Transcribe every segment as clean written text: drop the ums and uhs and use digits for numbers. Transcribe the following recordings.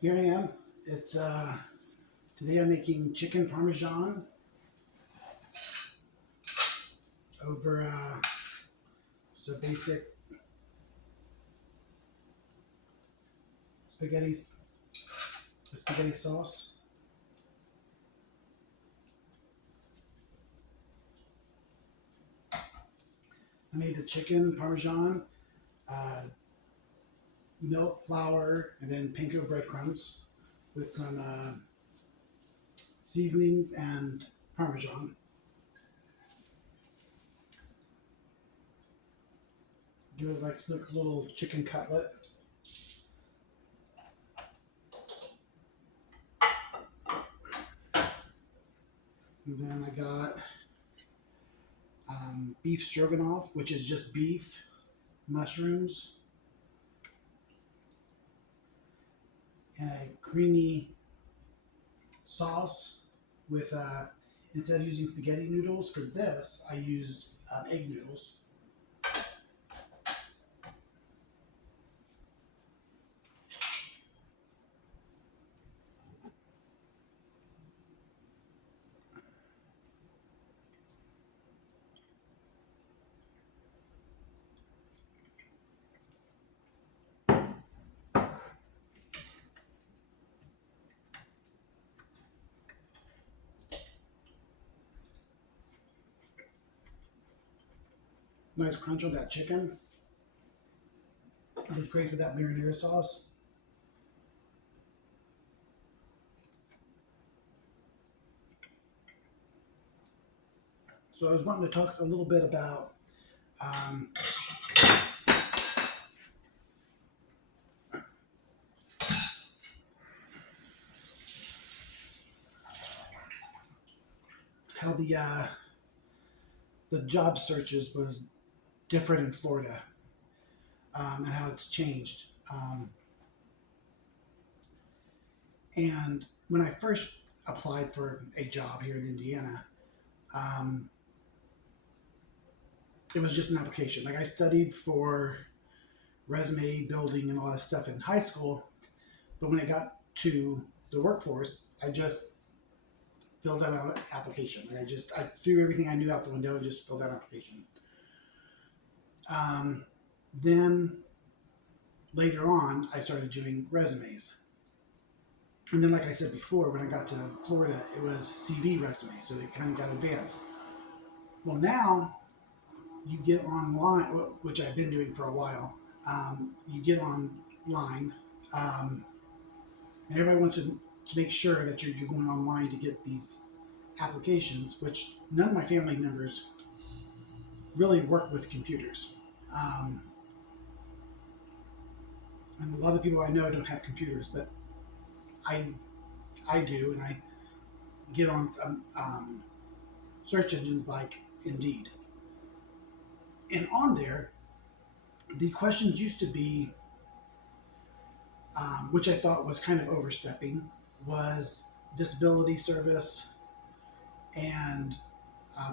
Here I am. It's today I'm making chicken parmesan over so basic spaghetti spaghetti sauce. I made the chicken parmesan, uh, milk, flour, and then panko breadcrumbs with some seasonings and parmesan. Do it like a little chicken cutlet. And then I got beef stroganoff, which is just beef, mushrooms, and a creamy sauce with instead of using spaghetti noodles for this, I used egg noodles. Nice crunch on that chicken. It was great with that marinara sauce. So I was wanting to talk a little bit about um, how the job searches was different in Florida, and how it's changed. And when I first applied for a job here in Indiana, um, it was just an application. Like I studied for resume building and all that stuff in high school, but when it got to the workforce, I just filled out an application. Like I threw everything I knew out the window and just filled out an application. Then later on, I started doing resumes. And then, like I said before, when I got to Florida, it was CV resumes, so they kind of got advanced. Well, now you get online, which I've been doing for a while. You get online, um, and everybody wants to make sure that you're going online to get these applications, which none of my family members really work with computers. Um, and a lot of people I know don't have computers, but I I do, and I get on some search engines like Indeed, and on there, the questions used to be, which I thought was kind of overstepping, was disability service and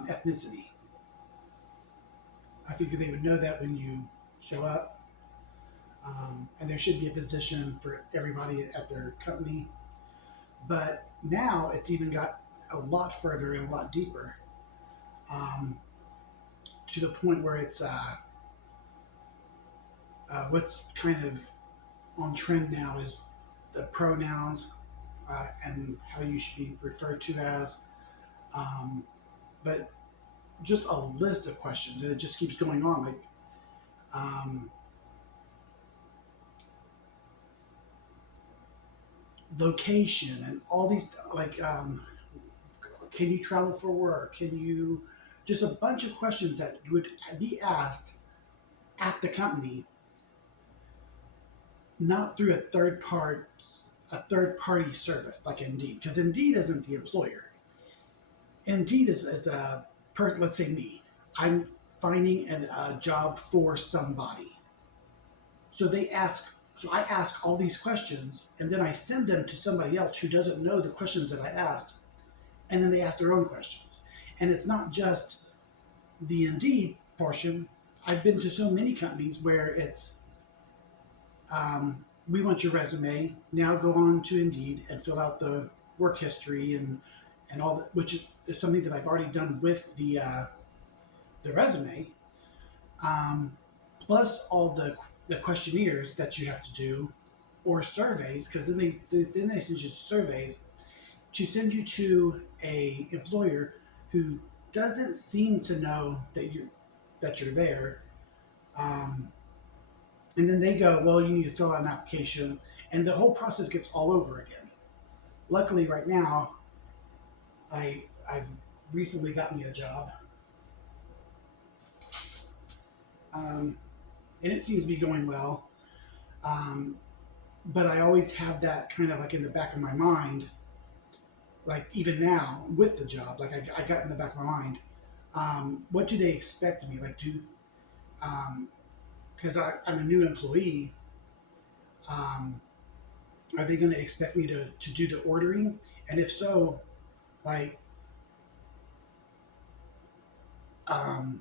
ethnicity. I figured they would know that when you show up, and there should be a position for everybody at their company. But now it's even got a lot further and a lot deeper, um, to the point where it's what's kind of on trend now is the pronouns, and how you should be referred to as, um, but just a list of questions, and it just keeps going on. Like, um, location and all these, like, can you travel for work? Can you, just a bunch of questions that would be asked at the company, not through a third party service like Indeed, because Indeed isn't the employer. Indeed is let's say me. I'm finding a job for somebody. So they ask, so I ask all these questions, and then I send them to somebody else who doesn't know the questions that I asked, and then they ask their own questions. And it's not just the Indeed portion. I've been to so many companies where it's we want your resume. Now go on to Indeed and fill out the work history and all that, which is something that I've already done with the resume, um, plus all the questionnaires that you have to do, or surveys, because then they send you surveys to send you to a employer who doesn't seem to know that you're there. Um, and then they go, well, you need to fill out an application, and the whole process gets all over again. Luckily, right now, I recently got me a job, and it seems to be going well. Um, but I always have that kind of like in the back of my mind, like even now with the job, like I got in the back of my mind, what do they expect of me? Like, because I'm a new employee, um, are they going to expect me to do the ordering? And if so, like, um,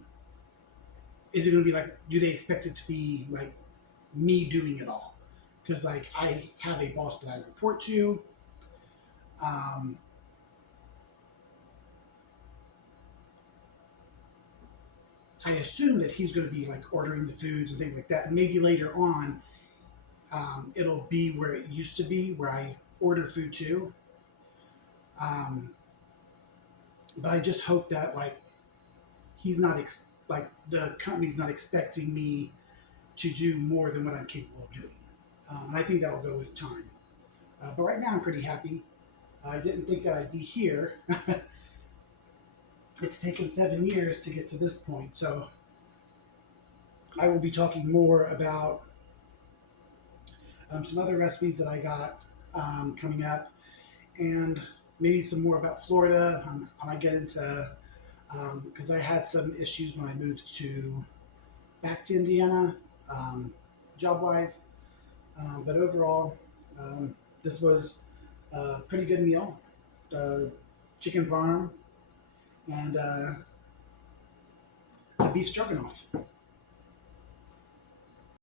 is it going to be like, do they expect it to be like me doing it all? Because like I have a boss that I report to. Um, I assume that he's going to be like ordering the foods and things like that. And maybe later on, it'll be where it used to be, where I order food too. Um, but I just hope that like he's not like the company's not expecting me to do more than what I'm capable of doing. And I think that'll go with time. But right now, I'm pretty happy. I didn't think that I'd be here. It's taken 7 years to get to this point. So I will be talking more about some other recipes that I got coming up, and maybe some more about Florida. I might get into because I had some issues when I moved to back to Indiana, job wise. But overall, this was a pretty good meal. Uh, Chicken parm and beef stroganoff.